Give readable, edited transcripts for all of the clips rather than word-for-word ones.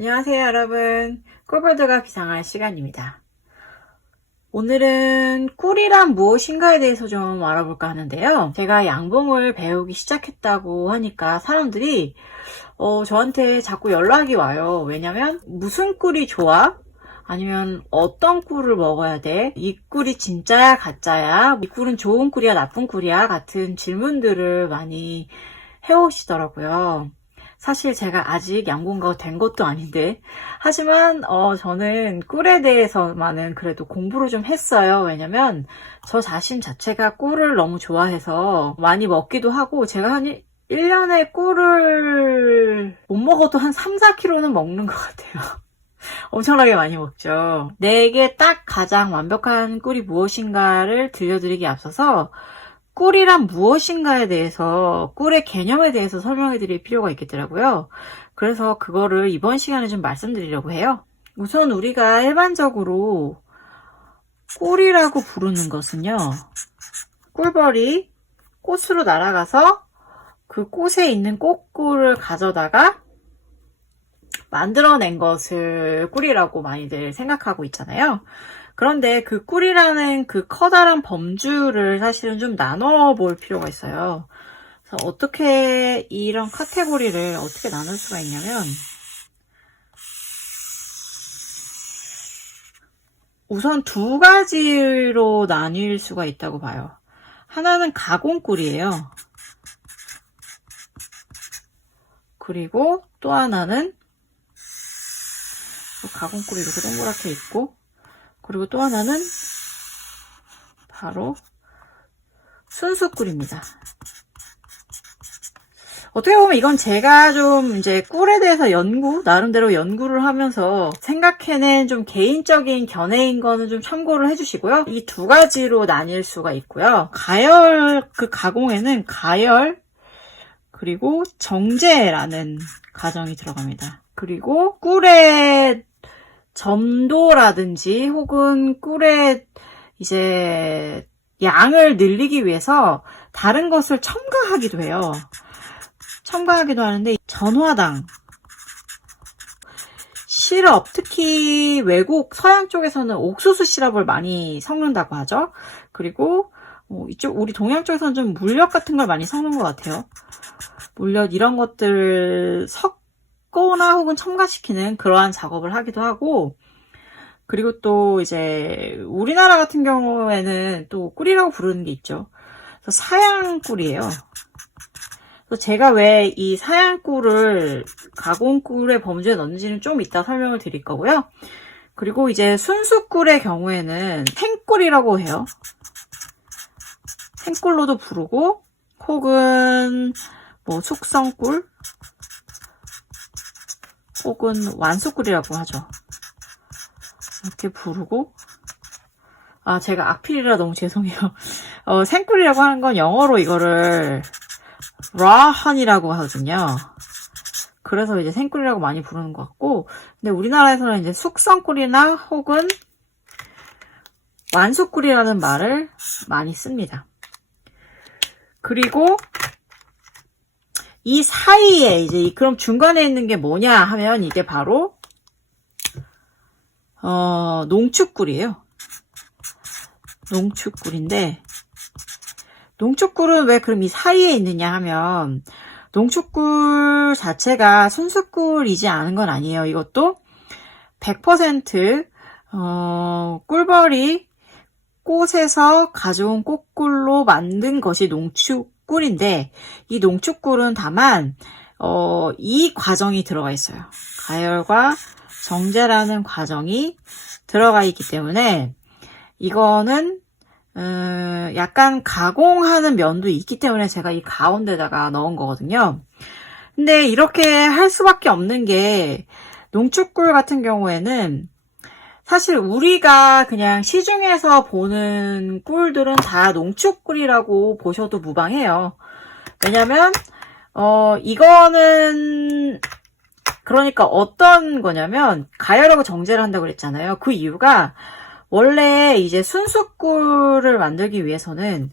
안녕하세요 여러분, 꿀벌들과 비상할 시간입니다. 오늘은 꿀이란 무엇인가에 대해서 좀 알아볼까 하는데요. 제가 양봉을 배우기 시작했다고 하니까 사람들이 저한테 자꾸 연락이 와요. 왜냐면 무슨 꿀이 좋아? 아니면 어떤 꿀을 먹어야 돼? 이 꿀이 진짜야 가짜야? 이 꿀은 좋은 꿀이야 나쁜 꿀이야? 같은 질문들을 많이 해오시더라고요. 사실 제가 아직 양봉가 된 것도 아닌데, 하지만 저는 꿀에 대해서만은 그래도 공부를 좀 했어요. 왜냐면 저 자신 자체가 꿀을 너무 좋아해서 많이 먹기도 하고, 제가 한 1년에 꿀을 못 먹어도 한 3, 4kg는 먹는 것 같아요. 엄청나게 많이 먹죠. 내게 딱 가장 완벽한 꿀이 무엇인가를 들려드리기 앞서서 꿀이란 무엇인가에 대해서, 꿀의 개념에 대해서 설명해 드릴 필요가 있겠더라고요. 그래서 그거를 이번 시간에 좀 말씀드리려고 해요. 우선 우리가 일반적으로 꿀이라고 부르는 것은요, 꿀벌이 꽃으로 날아가서 그 꽃에 있는 꽃꿀을 가져다가 만들어낸 것을 꿀이라고 많이들 생각하고 있잖아요. 그런데 그 꿀이라는 그 커다란 범주를 사실은 좀 나눠 볼 필요가 있어요. 그래서 어떻게 이런 카테고리를 어떻게 나눌 수가 있냐면, 우선 두 가지로 나뉠 수가 있다고 봐요. 하나는 가공꿀이에요. 그리고 또 하나는 가공꿀이 이렇게 동그랗게 있고, 그리고 또 하나는 바로 순수꿀입니다. 어떻게 보면 이건 제가 좀 이제 꿀에 대해서 나름대로 연구를 하면서 생각해낸 좀 개인적인 견해인 거는 좀 참고를 해주시고요. 이 두 가지로 나뉠 수가 있고요. 그 가공에는 가열, 그리고 정제라는 과정이 들어갑니다. 그리고 꿀의 점도라든지 혹은 꿀의 이제 양을 늘리기 위해서 다른 것을 첨가하기도 해요. 첨가하기도 하는데, 전화당, 시럽, 특히 외국 서양 쪽에서는 옥수수 시럽을 많이 섞는다고 하죠. 그리고 이쪽 우리 동양 쪽에서는 좀 물엿 같은 걸 많이 섞는 것 같아요. 물엿 이런 것들을 섞거나 혹은 첨가시키는 그러한 작업을 하기도 하고, 그리고 또 이제 우리나라 같은 경우에는 또 꿀이라고 부르는 게 있죠. 그래서 사양 꿀이에요. 그래서 제가 왜 이 사양 꿀을 가공꿀의 범주에 넣는지는 좀 이따 설명을 드릴 거고요. 그리고 이제 순수 꿀의 경우에는 생꿀이라고 해요. 생꿀로도 부르고, 혹은 뭐 숙성꿀, 혹은 완수꿀이라고 하죠. 이렇게 부르고, 제가 악필이라 너무 죄송해요. 생꿀이라고 하는 건 영어로 이거를 raw honey라고 하거든요. 그래서 이제 생꿀이라고 많이 부르는 것 같고, 근데 우리나라에서는 이제 숙성꿀이나 혹은 완수꿀이라는 말을 많이 씁니다. 그리고 이 사이에 이제 그럼 중간에 있는 게 뭐냐 하면 이게 바로 농축꿀이에요. 농축꿀인데, 농축꿀은 왜 그럼 이 사이에 있느냐 하면, 농축꿀 자체가 순수꿀이지 않은 건 아니에요. 이것도 100% 꿀벌이 꽃에서 가져온 꽃꿀로 만든 것이 농축꿀인데, 이 농축꿀은 다만 이 과정이 들어가 있어요. 가열과 정제라는 과정이 들어가 있기 때문에 이거는 약간 가공하는 면도 있기 때문에 제가 이 가운데다가 넣은 거거든요. 근데 이렇게 할 수밖에 없는 게, 농축꿀 같은 경우에는 사실 우리가 그냥 시중에서 보는 꿀들은 다 농축꿀이라고 보셔도 무방해요. 왜냐면 이거는 그러니까 어떤 거냐면, 가열하고 정제를 한다고 그랬잖아요. 그 이유가 원래 이제 순수꿀을 만들기 위해서는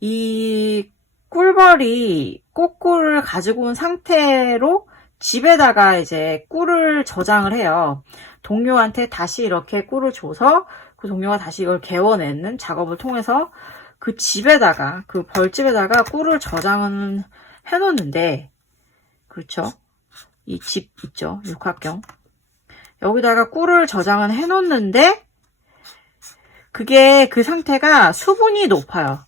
이 꿀벌이 꽃꿀을 가지고 온 상태로 집에다가 이제 꿀을 저장을 해요. 동료한테 다시 이렇게 꿀을 줘서 그 동료가 다시 이걸 개워내는 작업을 통해서 그 집에다가, 그 벌집에다가 꿀을 저장은 해놓는데, 그렇죠? 이 집 있죠? 육합경. 여기다가 꿀을 저장은 해놓는데, 그게 그 상태가 수분이 높아요.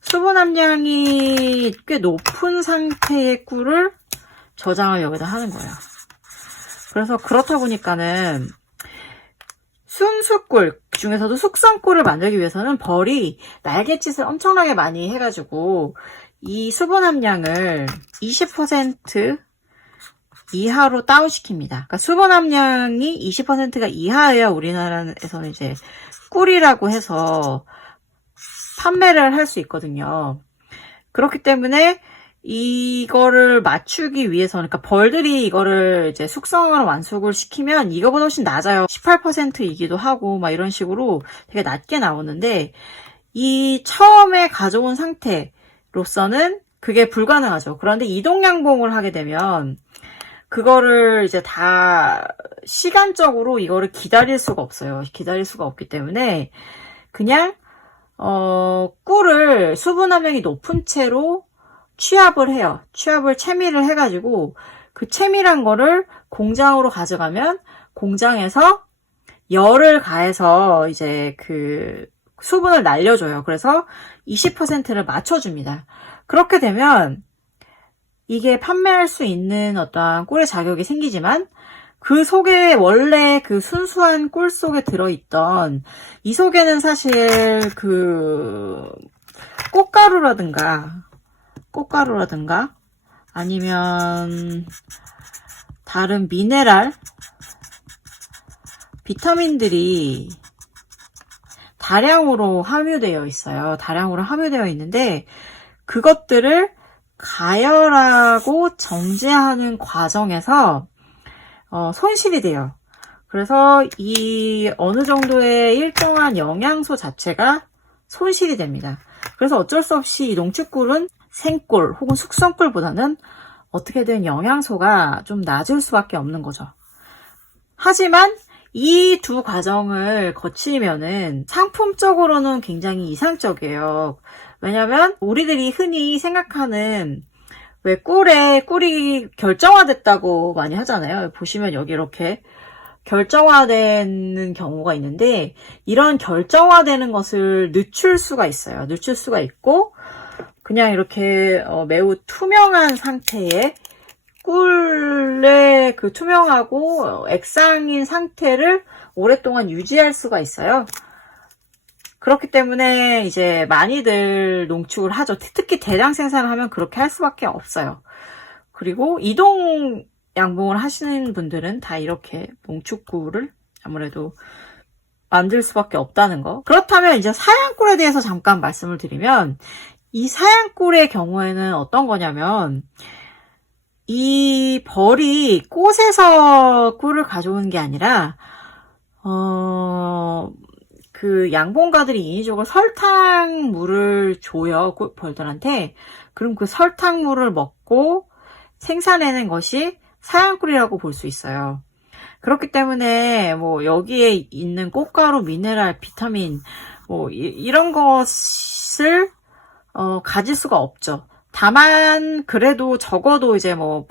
수분 함량이 꽤 높은 상태의 꿀을 저장을 여기다 하는 거예요. 그래서 그렇다 보니까는 순수꿀 중에서도 숙성꿀을 만들기 위해서는 벌이 날갯짓을 엄청나게 많이 해가지고 이 수분 함량을 20% 이하로 다운시킵니다. 그러니까 수분 함량이 20%가 이하여야 우리나라에서는 이제 꿀이라고 해서 판매를 할 수 있거든요. 그렇기 때문에 이거를 맞추기 위해서, 그러니까 벌들이 이거를 이제 숙성을 완숙을 시키면 이거보다 훨씬 낮아요. 18%이기도 하고 막 이런 식으로 되게 낮게 나오는데, 이 처음에 가져온 상태로서는 그게 불가능하죠. 그런데 이동양봉을 하게 되면 그거를 이제 다 시간적으로 이거를 기다릴 수가 없어요. 기다릴 수가 없기 때문에 그냥 꿀을 수분 함량이 높은 채로 취합을 해요. 취합을 채미를 해가지고 그 채미란 거를 공장으로 가져가면 공장에서 열을 가해서 이제 그 수분을 날려줘요. 그래서 20%를 맞춰줍니다. 그렇게 되면 이게 판매할 수 있는 어떠한 꿀의 자격이 생기지만 그 속에 원래 그 순수한 꿀 속에 들어있던 이 속에는 사실 그 꽃가루라든가 아니면 다른 미네랄, 비타민들이 다량으로 함유되어 있어요. 다량으로 함유되어 있는데 그것들을 가열하고 정제하는 과정에서 손실이 돼요. 그래서 이 어느 정도의 일정한 영양소 자체가 손실이 됩니다. 그래서 어쩔 수 없이 이 농축꿀은 생꿀 혹은 숙성꿀보다는 어떻게든 영양소가 좀 낮을 수밖에 없는 거죠. 하지만 이 두 과정을 거치면은 상품적으로는 굉장히 이상적이에요. 왜냐면 우리들이 흔히 생각하는 왜 꿀이 결정화됐다고 많이 하잖아요. 보시면 여기 이렇게 결정화되는 경우가 있는데 이런 결정화되는 것을 늦출 수가 있어요. 늦출 수가 있고 그냥 이렇게 매우 투명한 상태의 꿀의 그 투명하고 액상인 상태를 오랫동안 유지할 수가 있어요. 그렇기 때문에 이제 많이들 농축을 하죠. 특히 대량 생산을 하면 그렇게 할 수밖에 없어요. 그리고 이동 양봉을 하시는 분들은 다 이렇게 농축꿀을 아무래도 만들 수밖에 없다는 거. 그렇다면 이제 사양꿀에 대해서 잠깐 말씀을 드리면 이 사양꿀의 경우에는 어떤 거냐면 이 벌이 꽃에서 꿀을 가져오는 게 아니라 그 양봉가들이 인위적으로 설탕물을 줘요. 벌들한테. 그럼 그 설탕물을 먹고 생산해낸 것이 사양꿀이라고 볼 수 있어요. 그렇기 때문에 뭐 여기에 있는 꽃가루, 미네랄, 비타민 뭐 이런 것을 가질 수가 없죠. 다만 그래도 적어도 이제 뭐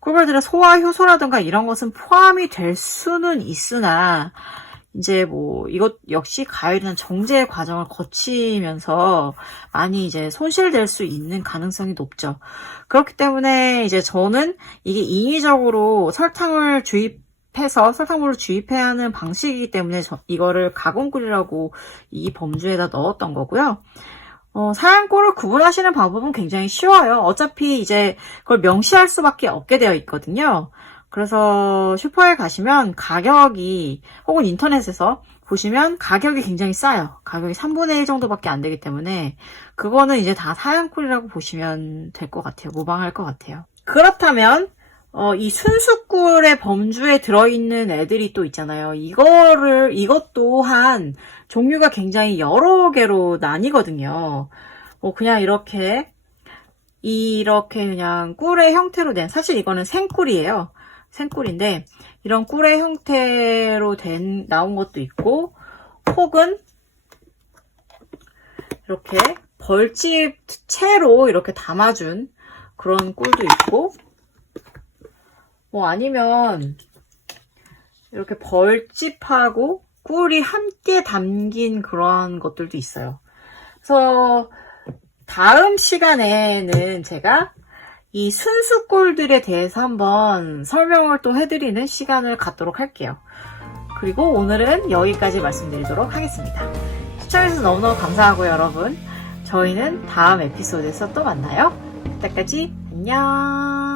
꿀벌들의 소화 효소라든가 이런 것은 포함이 될 수는 있으나 이제 뭐 이것 역시 가열이나 정제 과정을 거치면서 많이 이제 손실될 수 있는 가능성이 높죠. 그렇기 때문에 이제 저는 이게 인위적으로 설탕물을 주입해야 하는 방식이기 때문에 이거를 가공꿀이라고 이 범주에다 넣었던 거고요. 사양꿀을 구분하시는 방법은 굉장히 쉬워요. 어차피 이제 그걸 명시할 수밖에 없게 되어 있거든요. 그래서 슈퍼에 가시면 가격이 혹은 인터넷에서 보시면 가격이 굉장히 싸요. 가격이 3분의 1 정도밖에 안 되기 때문에 그거는 이제 다 사양꿀이라고 보시면 될 것 같아요. 무방할 것 같아요. 그렇다면 이 순수꿀의 범주에 들어있는 애들이 또 있잖아요. 이것 또한 종류가 굉장히 여러 개로 나뉘거든요. 그냥 이렇게 이렇게 그냥 꿀의 형태로 된, 사실 이거는 생꿀이에요. 생꿀인데 이런 꿀의 형태로 나온 것도 있고, 혹은 이렇게 벌집 채로 이렇게 담아준 그런 꿀도 있고, 뭐 아니면 이렇게 벌집하고 꿀이 함께 담긴 그런 것들도 있어요. 그래서 다음 시간에는 제가 이 순수꿀들에 대해서 한번 설명을 또 해드리는 시간을 갖도록 할게요. 그리고 오늘은 여기까지 말씀드리도록 하겠습니다. 시청해주셔서 너무너무 감사하고요, 여러분. 저희는 다음 에피소드에서 또 만나요. 그때까지 안녕.